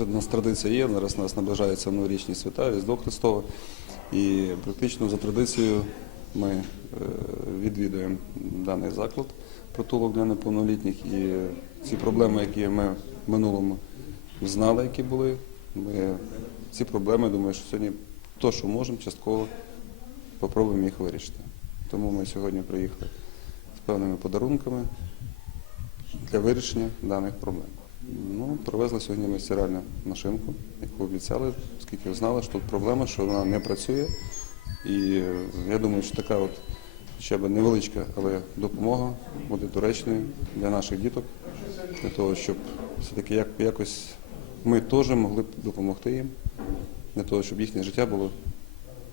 у нас традиція є. Зараз нас наближаються новорічні свята, Різдво Христове. І практично за традицією ми е, відвідуємо даний заклад притулок для неповнолітніх. І ці проблеми, які ми в минулому знали, які були, ми ці проблеми, думаю, що сьогодні то, що можемо, частково попробуємо їх вирішити. Тому ми сьогодні приїхали з певними подарунками для вирішення даних проблем. Ну, привезли сьогодні ми машинку, яку обіцяли, оскільки знали, що тут проблема, що вона не працює. І е, я думаю, що така от хоча б невеличка, але допомога буде доречною для наших діток, для того, щоб все-таки як, якось ми теж могли б допомогти їм, для того, щоб їхнє життя було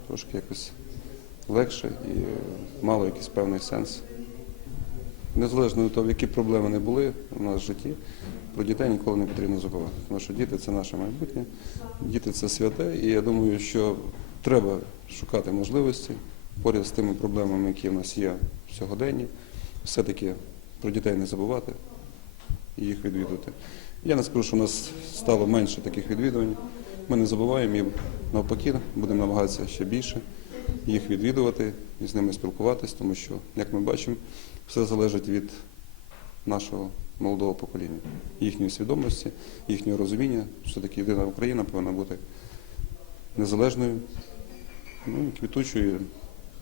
трошки якось легше і е, мало якийсь певний сенс. Незалежно від того, які проблеми не були у нас в житті, про дітей ніколи не потрібно забувати. Тому що діти це наше майбутнє, діти це святе, і я думаю, що треба шукати можливості поряд з тими проблемами, які в нас є сьогоденні, все-таки про дітей не забувати і їх відвідувати. Я не скажу, що у нас стало менше таких відвідувань. Ми не забуваємо і навпаки будемо намагатися ще більше їх відвідувати і з ними спілкуватись, тому що, як ми бачимо, все залежить від нашого молодого покоління, їхньої свідомості, їхнього розуміння, що таки єдина Україна повинна бути незалежною, ну, квітучою.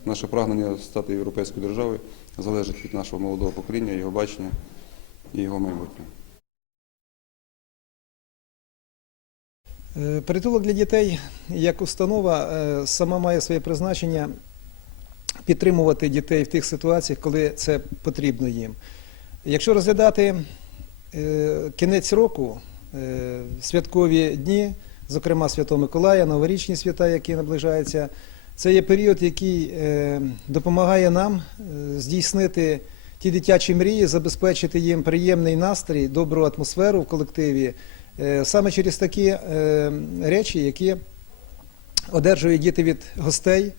Наше прагнення стати європейською державою залежить від нашого молодого покоління, його бачення і його майбутнього. Е, Притулок для дітей як установа е, сама має своє призначення підтримувати дітей в тих ситуаціях, коли це потрібно їм. Якщо розглядати е, кінець року, е, святкові дні, зокрема Святого Миколая, новорічні свята, які наближаються, це є період, який е, допомагає нам здійснити ті дитячі мрії, забезпечити їм приємний настрій, добру атмосферу в колективі. Саме через такі речі, які одержують діти від гостей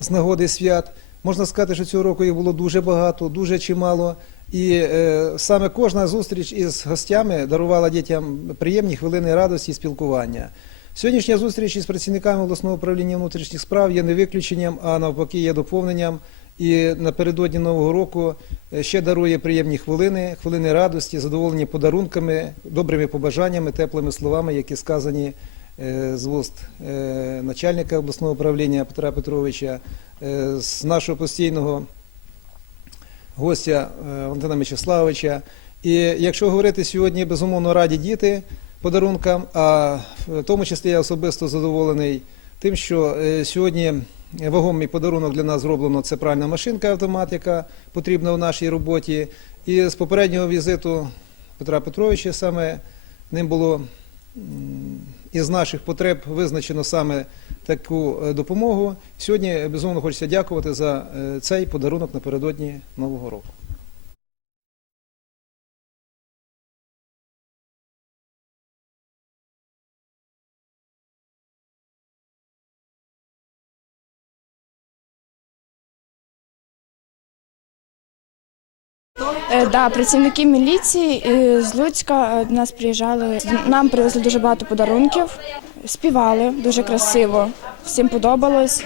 з нагоди свят. Можна сказати, що цього року їх було дуже багато, дуже чимало. І е, саме кожна зустріч із гостями дарувала дітям приємні хвилини радості і спілкування. Сьогоднішня зустріч із працівниками обласного управління внутрішніх справ є не виключенням, а навпаки є доповненням. І напередодні Нового року е, ще дарує приємні хвилини, хвилини радості, задоволені подарунками, добрими побажаннями, теплими словами, які сказані е, з вуст е, начальника обласного управління Петра Петровича, з нашого постійного гостя е, Валентина Мячеславовича. І якщо говорити сьогодні, безумовно раді діти подарункам, а в тому числі я особисто задоволений тим, що е, сьогодні вагомий подарунок для нас зроблено це пральна машинка автомат, яка потрібна в нашій роботі. І з попереднього візиту Петра Петровича саме ним було із наших потреб визначено саме таку е, допомогу. Сьогодні безумовно хочеться дякувати за е, цей подарунок напередодні Нового року. Е, Да, працівники міліції е, з Луцька е, до нас приїжджали. Нам привезли дуже багато подарунків, співали дуже красиво. Всім подобалось.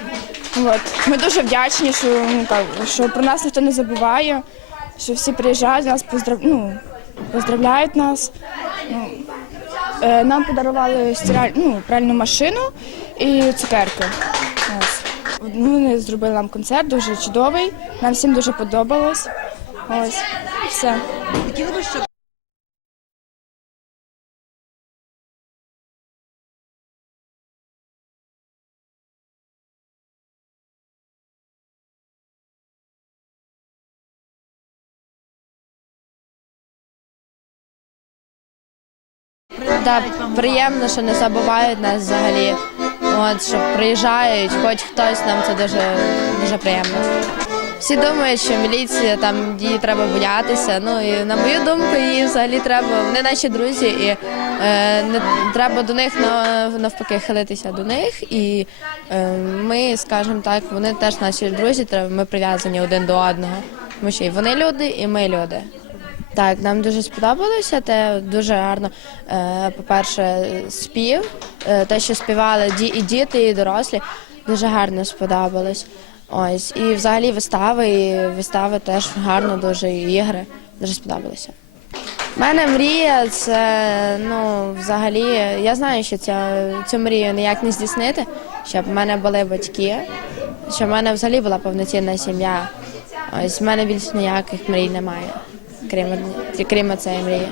От. Ми дуже вдячні, що, ну, так, що про нас ніхто не забуває, що всі приїжджають, нас поздрав... ну, поздравляють нас. Ну, нам подарували стираль... ну, пральну машину і цукерки. Ось. Ну, Вони зробили нам концерт, дуже чудовий. Нам всім дуже подобалось. Ось все. Хотіли би, щоб Да, приємно, що не забувають нас взагалі. От, що приїжджають, хоч хтось нам це дуже, дуже приємно. Всі думають, що міліція там її треба боятися. Ну і на мою думку, її взагалі треба. Вони наші друзі, і е, не треба до них навпаки хилитися до них. І е, ми, скажімо так, вони теж наші друзі, треба- ми прив'язані один до одного. Тому що і вони люди, і ми люди. Так, нам дуже сподобалося. Те дуже гарно. Е, По-перше, спів, е, те, що співали і діти, і дорослі, дуже гарно сподобалось. Ось і взагалі вистави, і вистави теж гарно, дуже і ігри. Дуже сподобалося. У мене мрія це ну взагалі. Я знаю, що ця, цю мрію ніяк не здійснити, щоб в мене були батьки, щоб в мене взагалі була повноцінна сім'я. Ось в мене більш ніяких мрій немає, крім, крім цієї мрії.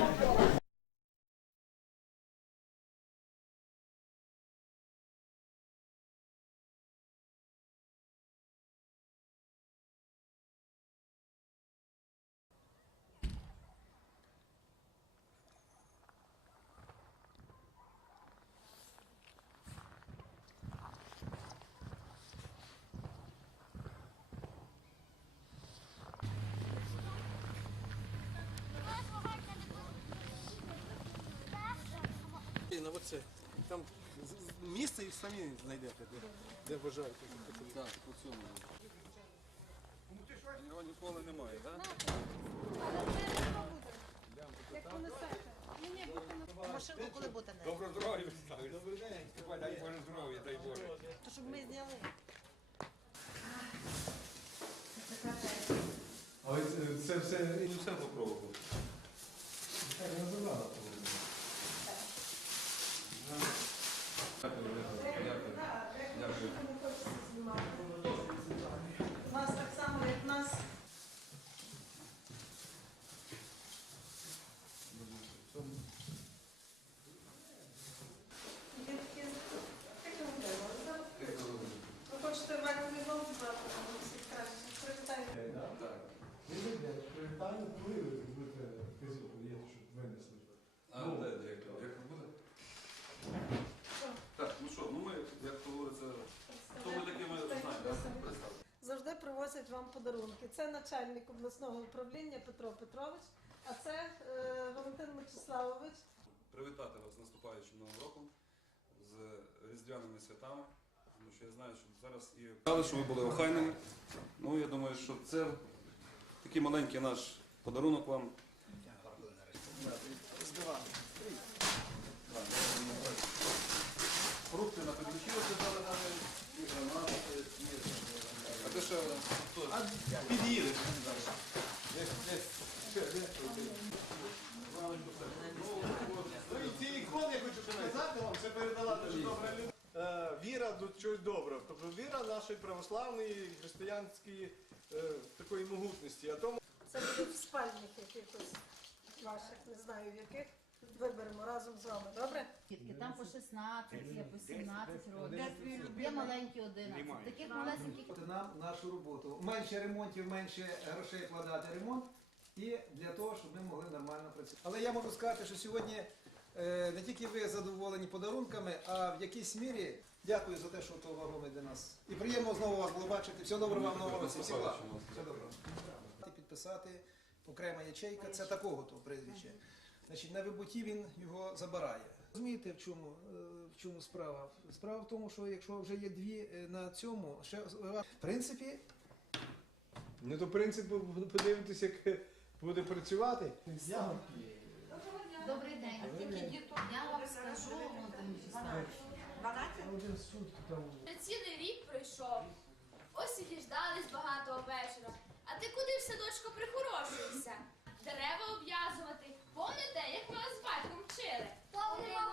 На оце. Там місце і самі знайдете, де, де бажаєте. Так, по цьому. Його ніколи немає, так? Машину коли буде не? Добро здоров'я, Добрий день. Дай Боже здоров'я, дай Боже. То щоб ми зняли. Але це- це все все попробував. У нас так само, як в нас. Ви хочете вакуумний зон брати, всі краще. Привітайте. привітання, коли ви будете вказівку даєте, щоб винесли. А, де, де, як, як буде? Так, ну що, ну ми, як то говориться, хто ми такі, ми знаємо, так? Представте. Завжди привозять вам подарунки. Це начальник обласного управління Петро Петрович, а це е, Валентин Мячеславович. Привітати вас з наступаючим Новим роком, з різдвяними святами. Тому що я знаю, що зараз і казали, що ми були охайними. Ну, я думаю, що це такий маленький наш подарунок вам. Фрукти на підключили, дали і гранати. А? Під'їде. Ну і ці ікони, я хочу показати вам, це передала дуже добра людина. Віра до чогось доброго. Тобто віра нашої православної християнської е, такої могутності. А Це буде в спальнях якихось ваших, не знаю в яких. Виберемо разом з вами, добре? Дітки, там по 16, є по 17 років. Є маленькі 11. Таких малесеньких От нам нашу роботу. Менше ремонтів, менше грошей вкладати ремонт і для того, щоб ми могли нормально працювати. Але я можу сказати, що сьогодні е, не тільки ви задоволені подарунками, а в якійсь мірі дякую за те, що то вагоме для нас. І приємно знову вас було бачити. Всього доброго вам нового році. Благ. Доброго. Підписати окрема ячейка, це такого то прізвище. Значить, на вибуті він його забирає. Розумієте, в чому, е, в чому справа? Справа в тому, що якщо вже є дві е, на цьому, ще в принципі, ну то принцип подивитись, як буде працювати. Добрий день. Я вам скажу, ну там 16. Цілий рік пройшов. Ось і діждались багатого вечора. А ти куди в садочку прихорошуєшся? Дерева обв'язувати. Помните, як ми вас з батьком вчили? Повнимо,